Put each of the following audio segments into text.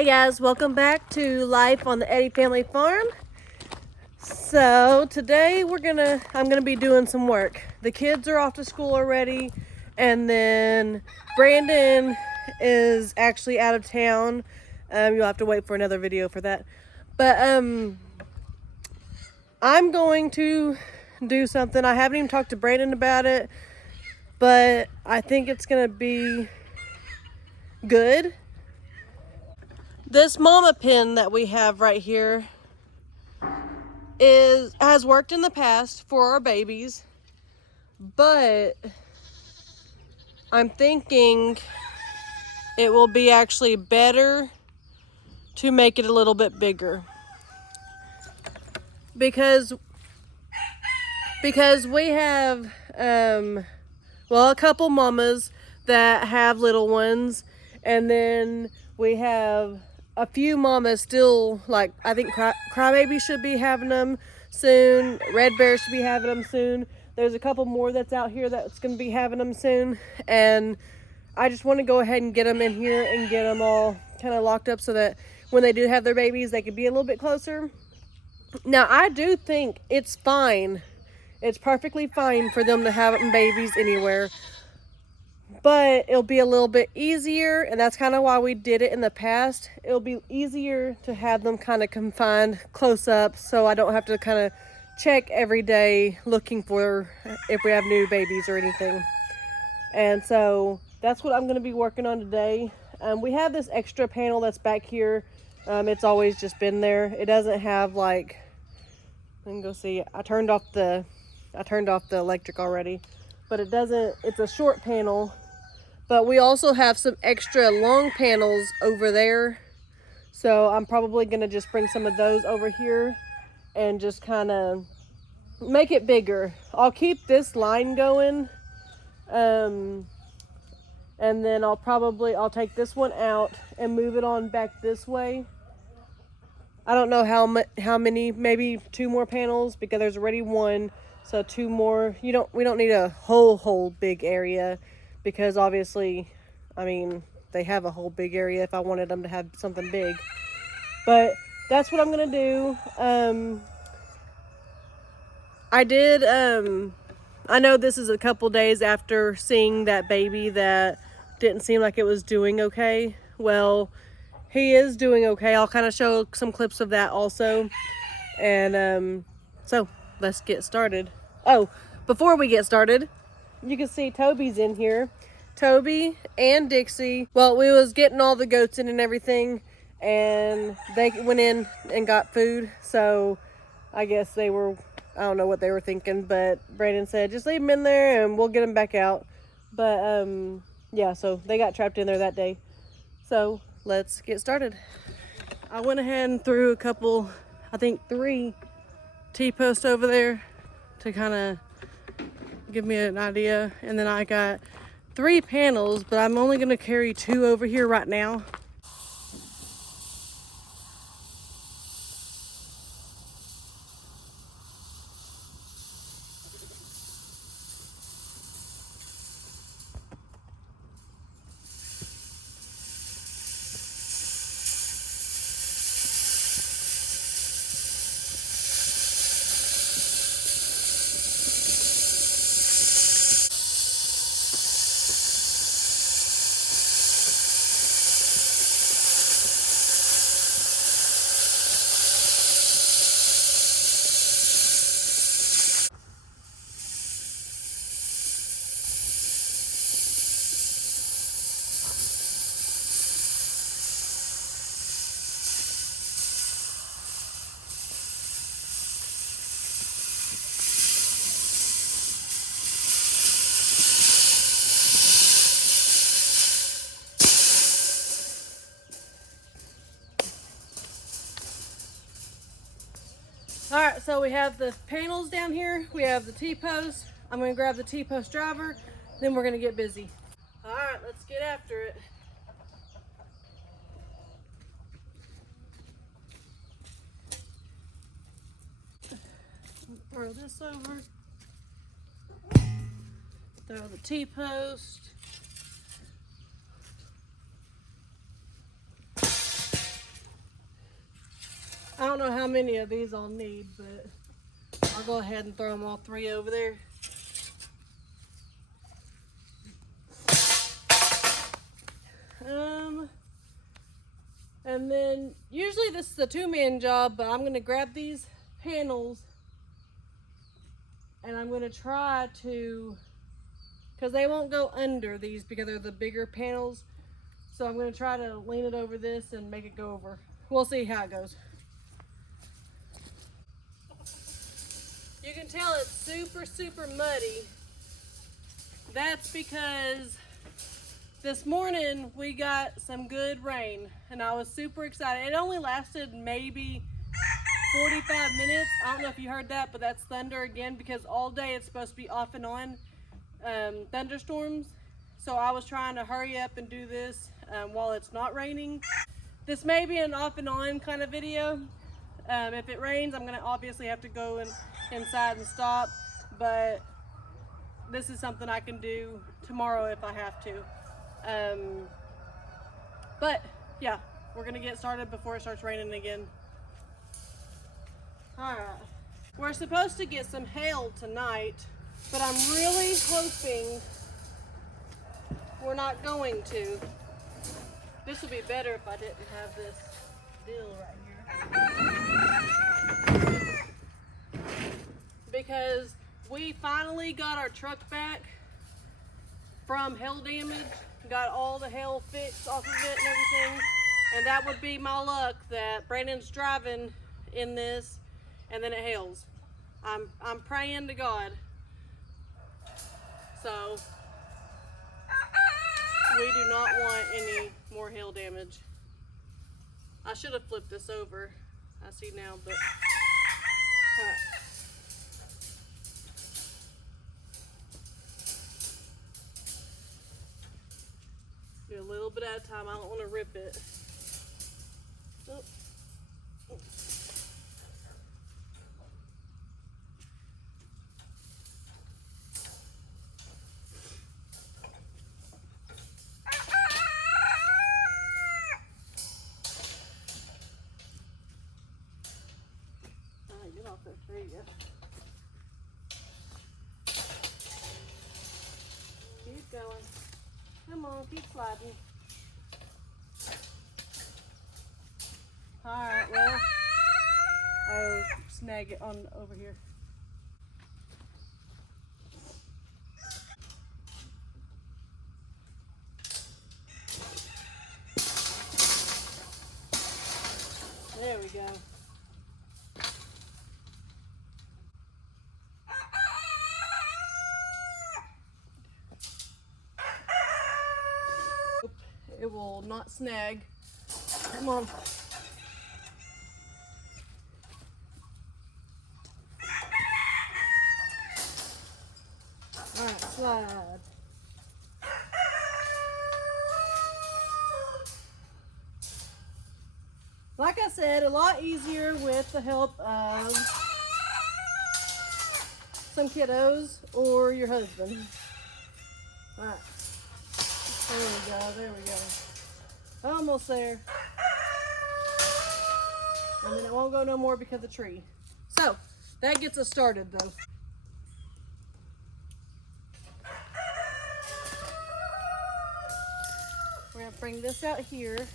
Hey guys, welcome back to Life on the Eddy Family Farm. So today I'm gonna be doing some work. The kids are off to school already, and then Brandon is actually out of town. You'll have to wait for another video for that. But I'm going to do something. I haven't even talked to Brandon about it, but I think it's gonna be good. This mama pen that we have right here has worked in the past for our babies, but I'm thinking it will be actually better to make it a little bit bigger because we have a couple mamas that have little ones, and then we have a few mamas still, like I think Crybaby should be having them soon, Red Bear should be having them soon. There's a couple more that's out here that's going to be having them soon, and I just want to go ahead and get them in here and get them all kind of locked up so that when they do have their babies, they can be a little bit closer. Now, I do think it's fine. It's perfectly fine for them to have babies anywhere, but it'll be a little bit easier, and that's kind of why we did it in the past. It'll be easier to have them kind of confined close up, so I don't have to kind of check every day looking for if we have new babies or anything. And so that's what I'm going to be working on today. We have this extra panel that's back here. It's always just been there. It doesn't have, like, let me go see. I turned off the electric already, but it doesn't. It's a short panel. But we also have some extra long panels over there. So I'm probably going to just bring some of those over here and just kind of make it bigger. I'll keep this line going. And then I'll take this one out and move it on back this way. I don't know how many, maybe 2 more panels, because there's already one. So 2 more. We don't need a whole big area, because obviously, I mean, they have a whole big area if I wanted them to have something big. But that's what I'm going to do. I know this is a couple days after seeing that baby that didn't seem like it was doing okay. Well, he is doing okay. I'll kind of show some clips of that also. And so let's get started. Oh, before we get started, you can see Toby's in here. Toby and Dixie. Well, we was getting all the goats in and everything, and they went in and got food. So I guess I don't know what they were thinking, but Brandon said, just leave them in there and we'll get them back out. But yeah, so they got trapped in there that day. So let's get started. I went ahead and threw a couple, I think 3 T-posts over there to kind of give me an idea. And then I got 3 panels, but I'm only going to carry 2 over here right now. Alright, so we have the panels down here. We have the T-post. I'm going to grab the T-post driver. Then we're going to get busy. Alright, let's get after it. Throw this over. Throw the T-post. I don't know how many of these I'll need, but I'll go ahead and throw them all 3 over there. And then usually this is a 2-man job, but I'm gonna grab these panels and I'm gonna try to, because they won't go under these because they're the bigger panels. So I'm gonna try to lean it over this and make it go over. We'll see how it goes. You can tell it's super, super muddy. That's because this morning we got some good rain and I was super excited. It only lasted maybe 45 minutes. I don't know if you heard that, but that's thunder again because all day it's supposed to be off and on thunderstorms. So I was trying to hurry up and do this while it's not raining. This may be an off and on kind of video. If it rains, I'm gonna obviously have to go inside and stop, but this is something I can do tomorrow if I have to. But yeah, we're gonna get started before it starts raining again. All right, we're supposed to get some hail tonight, but I'm really hoping we're not going to. This would be better if I didn't have this deal right here. Because we finally got our truck back from hail damage, got all the hail fixed off of it and everything, and that would be my luck that Brandon's driving in this and then it hails. I'm praying to God. So we do not want any more hail damage. I should have flipped this over. I see now, but all right. Do a little bit at a time. I don't want to rip it. Oh. Get off that tree, yeah. Keep going. Come on, keep sliding. Alright, well, I'll snag it on over here. There we go. It will not snag. Come on. All right, slide. Like I said, a lot easier with the help of some kiddos or your husband. All right. There we go, there we go. Almost there. And then it won't go no more because of the tree. So, that gets us started though. We're gonna bring this out here.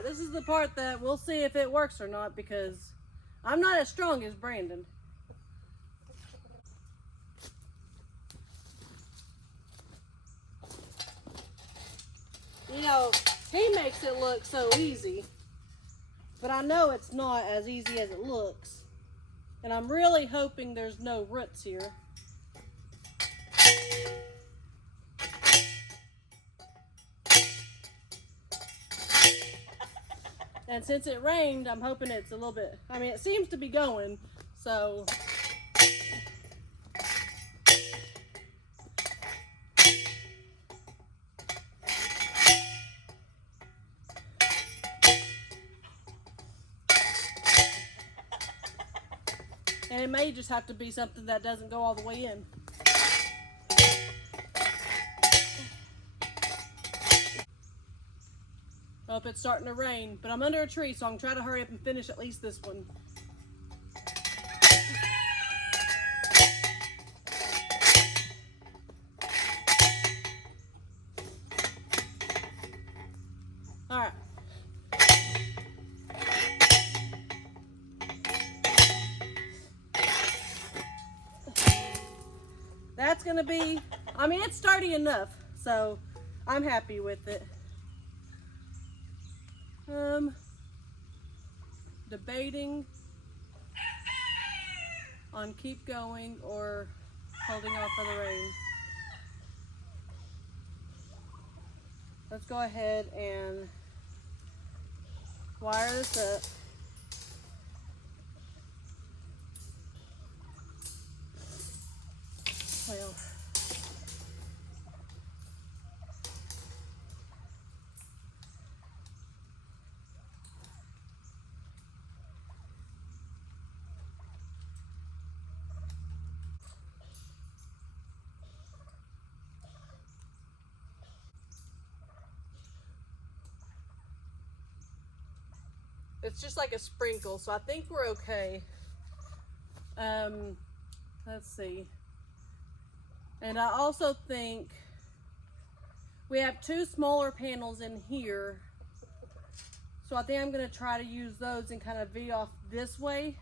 right, this is the part that we'll see if it works or not, because I'm not as strong as Brandon. You know, he makes it look so easy, but I know it's not as easy as it looks. And I'm really hoping there's no roots here. And since it rained, I'm hoping it's a little bit, I mean, it seems to be going, so. And it may just have to be something that doesn't go all the way in. Oh, it's starting to rain, but I'm under a tree, so I'm trying to hurry up and finish at least this one. All right. That's gonna be, I mean, it's sturdy enough, so I'm happy with it. Debating on keep going or holding off for the rain. Let's go ahead and wire this up. Well, it's just like a sprinkle, so I think we're okay. Let's see. And I also think we have two smaller panels in here, so I think I'm going to try to use those and kind of V off this way.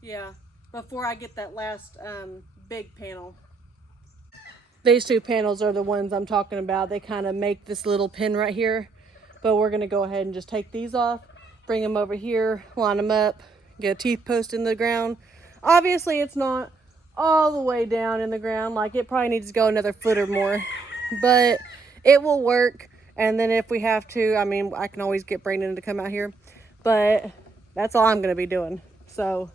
Yeah, before I get that last big panel. These two panels are the ones I'm talking about. They kind of make this little pin right here, but we're going to go ahead and just take these off, bring them over here, line them up, get a T-post in the ground. Obviously it's not all the way down in the ground, like it probably needs to go another foot or more, but it will work. And then if we have to, I mean, I can always get Brandon to come out here, but that's all I'm going to be doing. So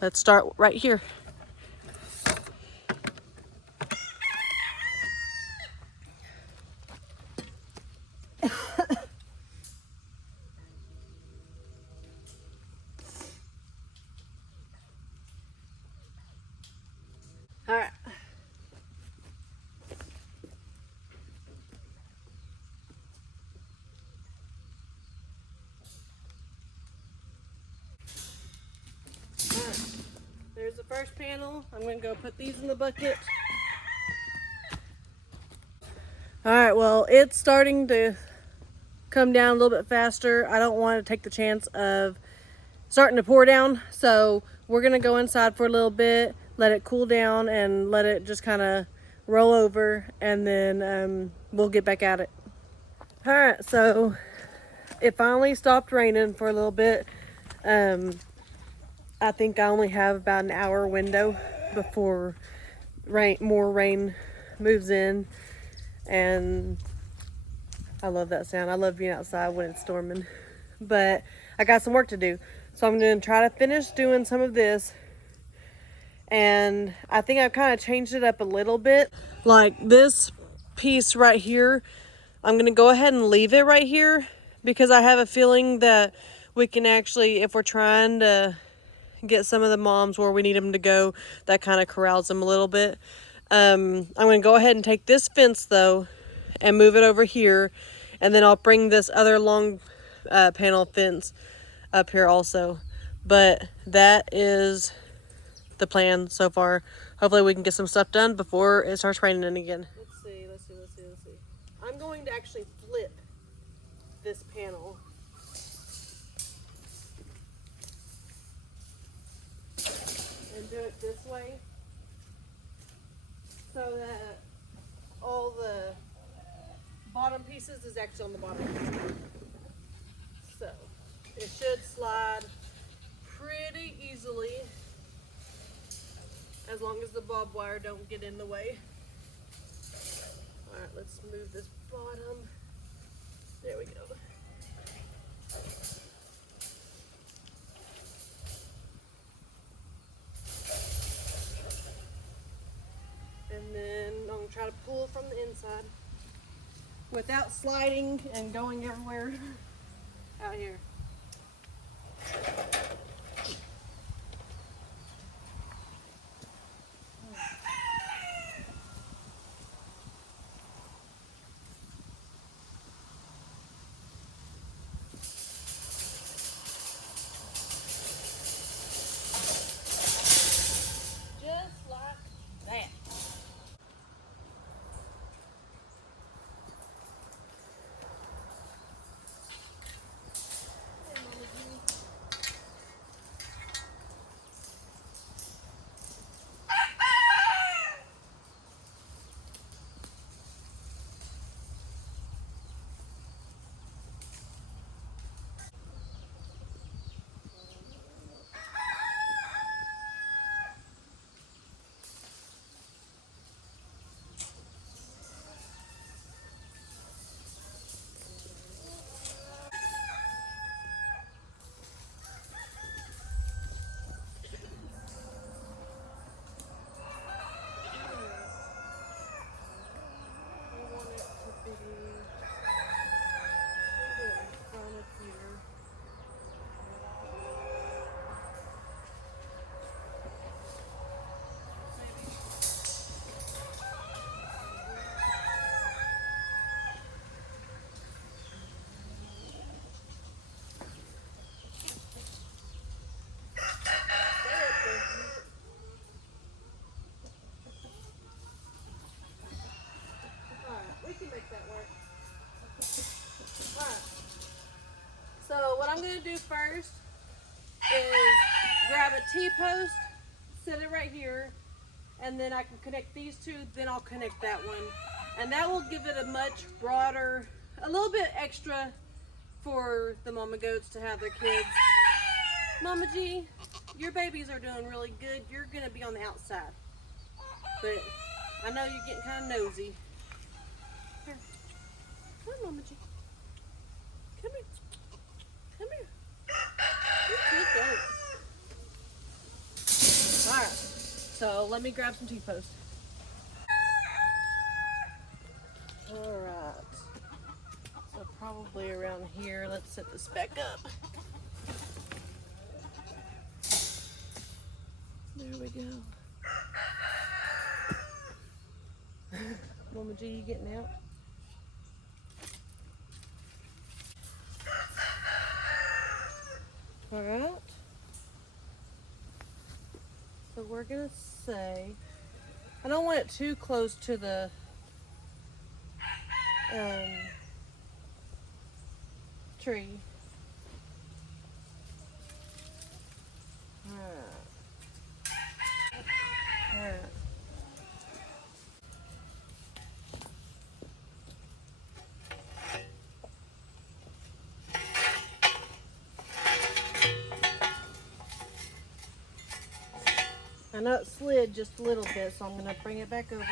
let's start right here. All right. There's the first panel. I'm going to go put these in the bucket. All right, well, it's starting to come down a little bit faster. I don't want to take the chance of starting to pour down, so we're going to go inside for a little bit, let it cool down, and let it just kind of roll over, and then we'll get back at it. All right, so it finally stopped raining for a little bit. I think I only have about an hour window before more rain moves in, and I love that sound. I love being outside when it's storming, but I got some work to do, so I'm going to try to finish doing some of this. And I think I've kind of changed it up a little bit. Like this piece right here, I'm going to go ahead and leave it right here, because I have a feeling that we can actually, if we're trying to get some of the moms where we need them to go, that kind of corrals them a little bit. I'm going to go ahead and take this fence though and move it over here, and then I'll bring this other long panel fence up here also. But that is the plan so far. Hopefully we can get some stuff done before it starts raining again. Let's see. I'm going to actually flip this panel. And do it this way so that all the bottom pieces is actually on the bottom. So it should slide pretty easily as long as the barbed wire don't get in the way. All right, let's move this bottom. There we go. And then I'm gonna try to pull from the inside without sliding and going everywhere out here. Just like that. So what I'm going to do first is grab a T-post, set it right here, and then I can connect these two, then I'll connect that one. And that will give it a much broader, a little bit extra for the mama goats to have their kids. Mama G, your babies are doing really good. You're going to be on the outside. But I know you're getting kind of nosy. Here. Come on, Mama G. Come here. Come here. You're good. Alright, so let me grab some T-post. Alright, so probably around here. Let's set this back up. There we go. Mama G, you getting out? Alright. So we're gonna say, I don't want it too close to the tree. Alright. I know it slid just a little bit, so I'm going to bring it back over.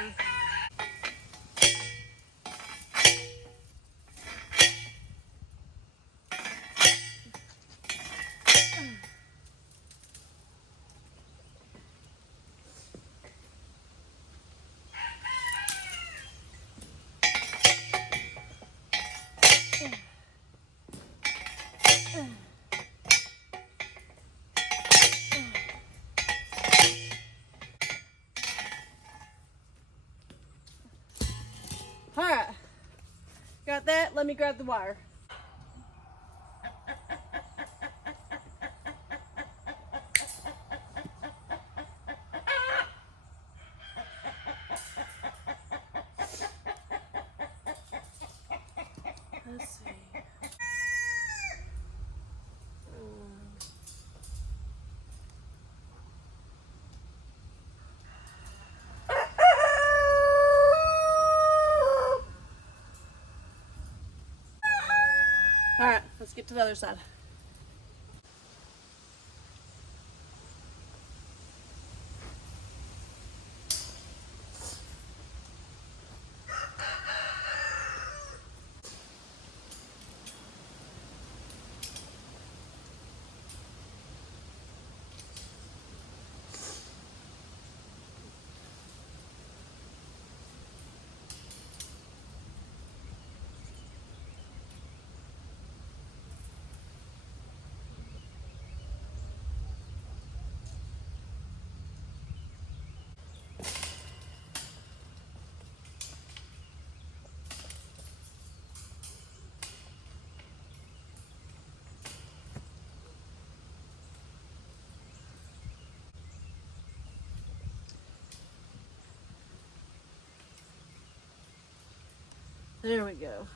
Alright, got that. Let me grab the wire. Let's see. All right, let's get to the other side. There we go.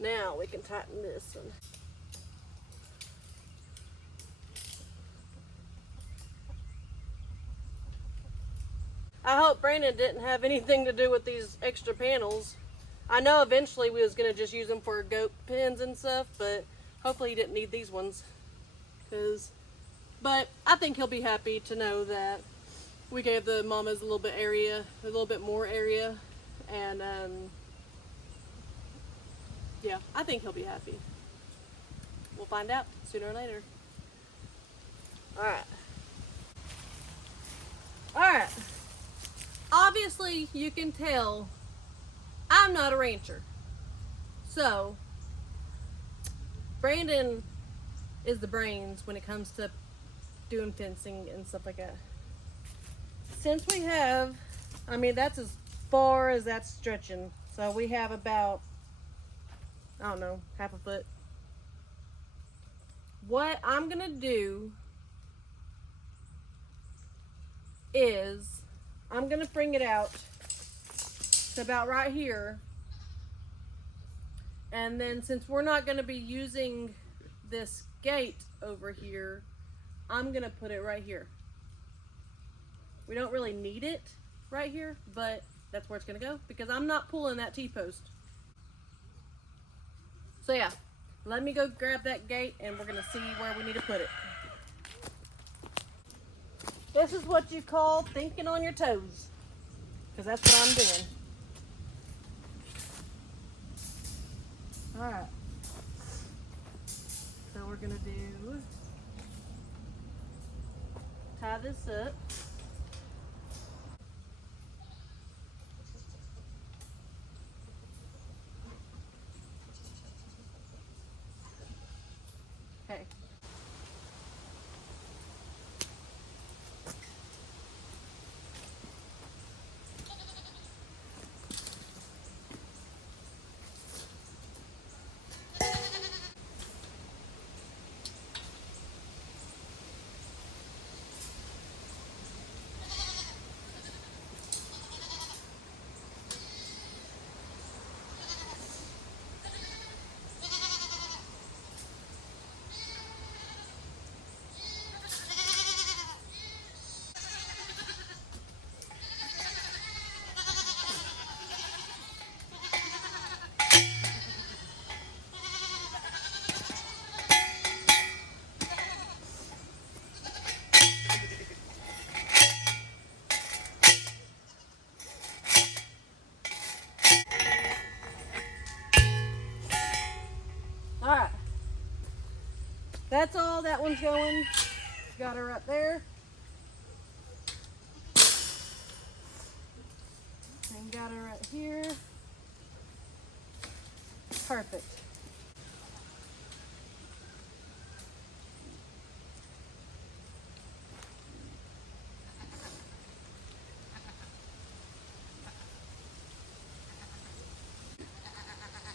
Now we can tighten this one. I hope Brandon didn't have anything to do with these extra panels. I know eventually we was gonna just use them for goat pens and stuff, but hopefully he didn't need these ones. But I think he'll be happy to know that we gave the mamas a little bit more area, and yeah, I think he'll be happy. We'll find out sooner or later. Alright. Obviously, you can tell I'm not a rancher. So, Brandon is the brains when it comes to doing fencing and stuff like that. Since we have, I mean, that's as far as that's stretching. So we have about, I don't know, half a foot. What I'm gonna do is I'm gonna bring it out to about right here. And then since we're not gonna be using this gate over here, I'm gonna put it right here. We don't really need it right here, but that's where it's gonna go because I'm not pulling that T-post. So yeah, let me go grab that gate and we're gonna see where we need to put it. This is what you call thinking on your toes, because that's what I'm doing. All right. So we're gonna tie this up. Okay. All right. That's all that one's going. Got her up there. And got her right here. Perfect.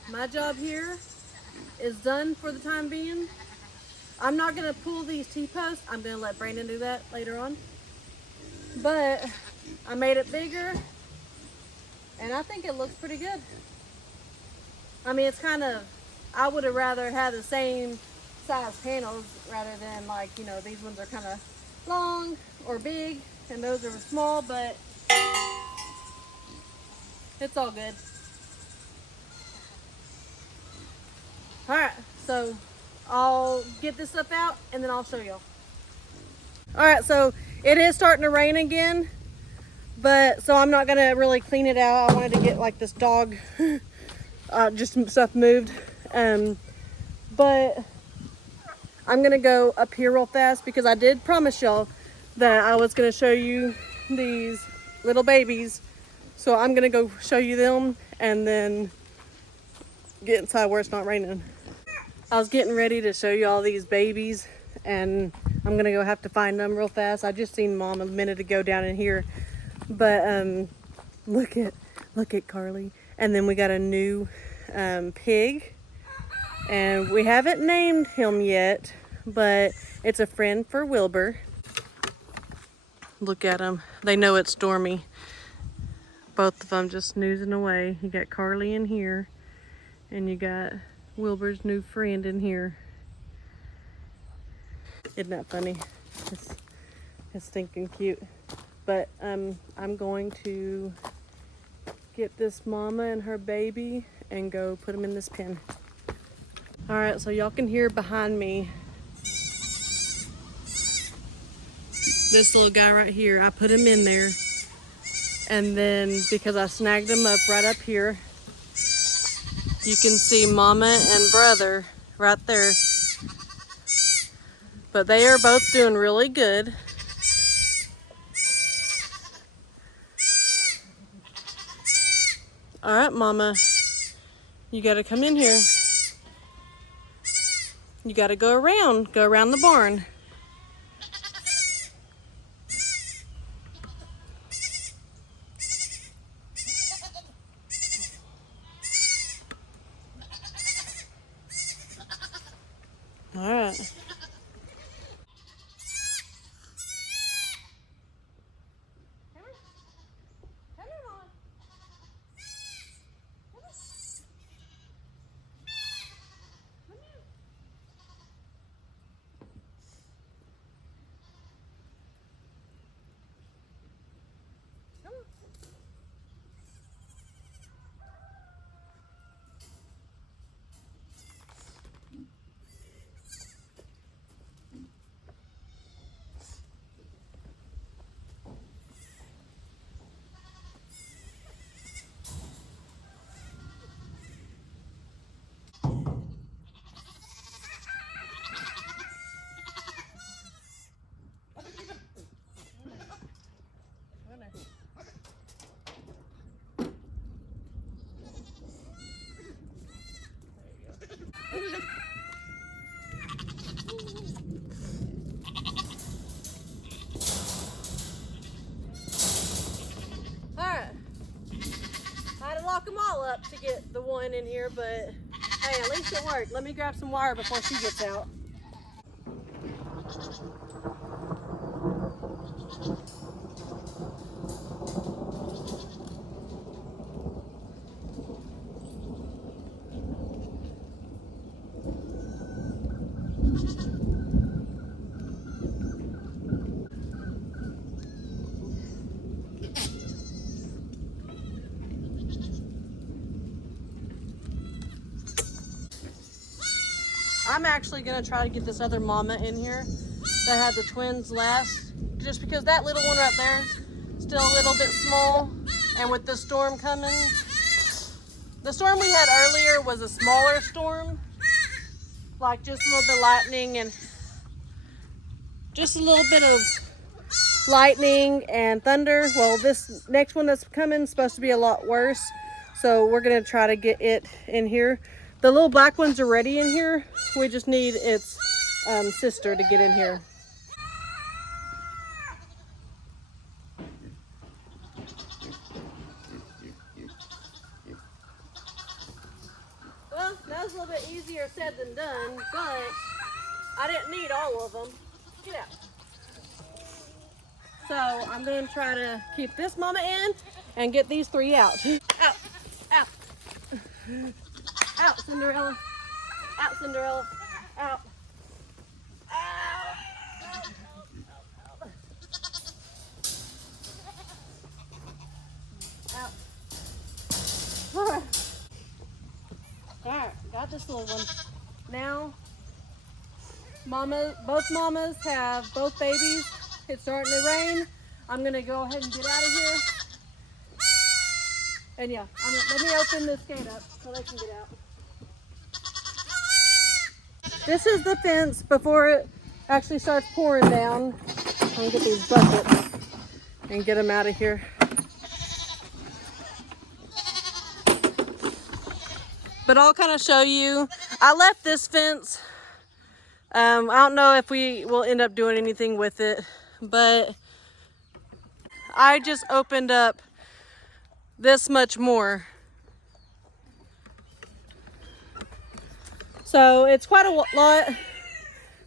My job here is done for the time being. I'm not gonna pull these T-posts. I'm gonna let Brandon do that later on. But I made it bigger And I think it looks pretty good. I mean, it's kind of, I would have rather had the same size panels rather than like, you know, these ones are kind of long or big and those are small, but it's all good. All right, so I'll get this stuff out and then I'll show y'all. All right, so it is starting to rain again, but so I'm not gonna really clean it out. I wanted to get like this dog, just some stuff moved. But I'm gonna go up here real fast because I did promise y'all that I was gonna show you these little babies. So I'm gonna go show you them and then get inside where it's not raining. I was getting ready to show you all these babies and I'm gonna go have to find them real fast. I just seen Mom a minute ago down in here. But look at Carly. And then we got a new pig. And we haven't named him yet, but it's a friend for Wilbur. Look at them. They know it's stormy. Both of them just snoozing away. You got Carly in here, and you got Wilbur's new friend in here. Isn't that funny? It's stinking cute. But I'm going to get this mama and her baby and go put them in this pen. All right, so y'all can hear behind me this little guy right here. I put him in there, and then because I snagged him up right up here, you can see mama and brother right there. But they are both doing really good. All right, mama, you gotta come in here. You gotta go around the barn. All right. Alright. I had to lock them all up to get the one in here, but hey, at least it worked. Let me grab some wire before she gets out. I'm actually gonna try to get this other mama in here that had the twins last, just because that little one right there is still a little bit small, and with the storm coming, the storm we had earlier was a smaller storm, like just a little bit of lightning and just a little bit of lightning and thunder. Well, this next one that's coming is supposed to be a lot worse, so we're gonna try to get it in here. The little black one's already in here. We just need its sister to get in here. Well, that was a little bit easier said than done, but I didn't need all of them. Get out. So I'm going to try to keep this mama in and get these three out. Out, Cinderella. Out, Cinderella. Out. Out. Alright. Alright, got this little one. Now, both mamas have both babies. It's starting to rain. I'm gonna go ahead and get out of here. And yeah, let me open this gate up so they can get out. This is the fence before it actually starts pouring down. I'm gonna get these buckets and get them out of here. But I'll kind of show you. I left this fence. I don't know if we will end up doing anything with it, but I just opened up this much more. So it's quite a lot.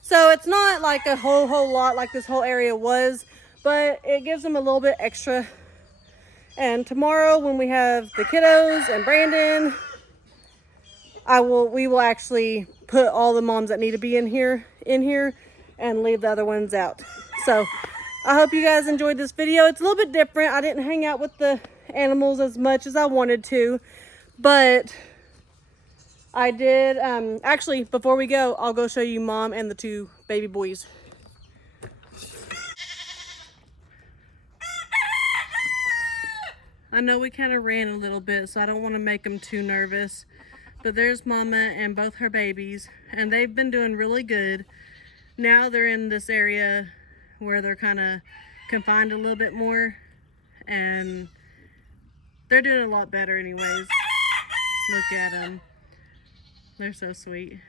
So it's not like a whole lot like this whole area was, but it gives them a little bit extra. And tomorrow when we have the kiddos and Brandon, we will actually put all the moms that need to be in here and leave the other ones out. So I hope you guys enjoyed this video. It's a little bit different. I didn't hang out with the animals as much as I wanted to, but I did. Actually, before we go, I'll go show you Mom and the two baby boys. I know we kind of ran a little bit, so I don't want to make them too nervous. But there's Mama and both her babies, and they've been doing really good. Now they're in this area where they're kind of confined a little bit more, and they're doing a lot better anyways. Look at them. They're so sweet.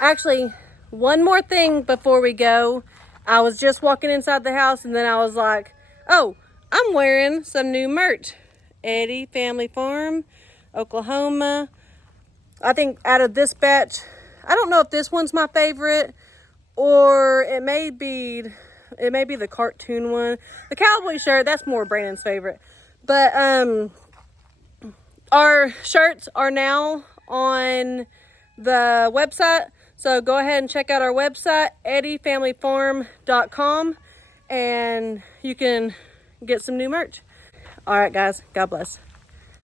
Actually, one more thing before we go. I was just walking inside the house, and then I was like, oh, I'm wearing some new merch. Eddy Family Farm, Oklahoma. I think out of this batch, I don't know if this one's my favorite, or it may be the cartoon one. The cowboy shirt, that's more Brandon's favorite. But our shirts are now on the website, so go ahead and check out our website, eddyfamilyfarm.com, and you can get some new merch. All right, guys, God bless.